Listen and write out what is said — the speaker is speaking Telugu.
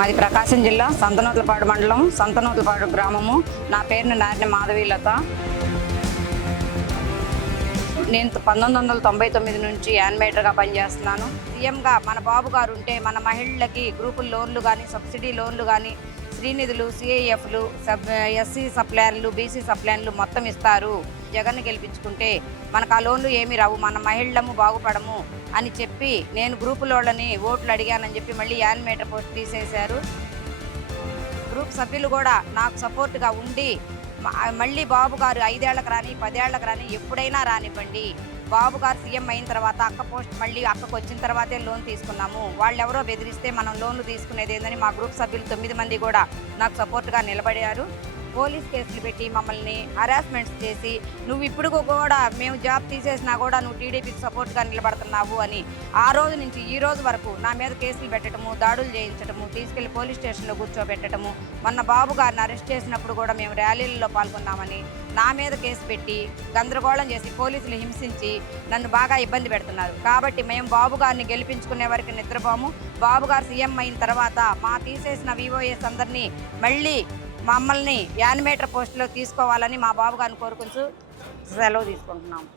మాది ప్రకాశం జిల్లా సంతనూతలపాడు మండలం సంతనూతలపాడు గ్రామము. నా పేరున నారిన మాధవీలత. నేను పంతొమ్మిది వందల తొంభై తొమ్మిది నుంచి యానిమేటర్గా పనిచేస్తున్నాను. సీఎంగా మన బాబు గారు ఉంటే మన మహిళలకి గ్రూపుల లోన్లు కానీ సబ్సిడీ లోన్లు కానీ శ్రీనిధులు సిఐఎఫ్లు సబ్ ఎస్సీ సప్లయర్లు బీసీ సప్లయర్లు మొత్తం ఇస్తారు. జగన్ గెలిపించుకుంటే మనకు ఆ లోన్లు ఏమి రావు. మన మహిళము బాగుపడము అని చెప్పి నేను గ్రూపులోళ్ళని ఓట్లు అడిగానని చెప్పి మళ్ళీ యానిమేటర్ పోస్ట్ తీసేశారు. గ్రూప్ సభ్యులు కూడా నాకు సపోర్ట్గా ఉండి మళ్ళీ బాబు గారు ఐదేళ్ళకు రాని పదేళ్ళకు రాని ఎప్పుడైనా రానివ్వండి. బాబు గారు సీఎం అయిన తర్వాత అక్క పోస్ట్ మళ్ళీ అక్కకు వచ్చిన తర్వాతే లోన్ తీసుకున్నాము. వాళ్ళు ఎవరో బెదిరిస్తే మనం లోన్లు తీసుకునేది ఏందని మా గ్రూప్ సభ్యులు తొమ్మిది మంది కూడా నాకు సపోర్ట్గా నిలబడారు. పోలీస్ కేసులు పెట్టి మమ్మల్ని హరాస్మెంట్స్ చేసి నువ్వు ఇప్పుడు కూడా మేము జాబ్ తీసేసినా కూడా నువ్వు టీడీపీకి సపోర్ట్గా నిలబడుతున్నావు అని ఆ రోజు నుంచి ఈ రోజు వరకు నా మీద కేసులు పెట్టడము దాడులు చేయించడము తీసుకెళ్ళి పోలీస్ స్టేషన్లో కూర్చోబెట్టడము మొన్న బాబు గారిని అరెస్ట్ చేసినప్పుడు కూడా మేము ర్యాలీలలో పాల్గొన్నామని నా మీద కేసు పెట్టి గందరగోళం చేసి పోలీసులు హింసించి నన్ను బాగా ఇబ్బంది పెడుతున్నారు. కాబట్టి మేము బాబు గారిని గెలిపించుకునే వరకు నిద్రపోము. బాబు గారు సీఎం అయిన తర్వాత మా తీసేసిన వివోఎస్ అందరినీ మళ్ళీ మమ్మల్ని యానిమేటర్ పోస్టులో తీసుకోవాలని మా బాబు గారిని కోరుకుంటూ సెలవు తీసుకుంటున్నాము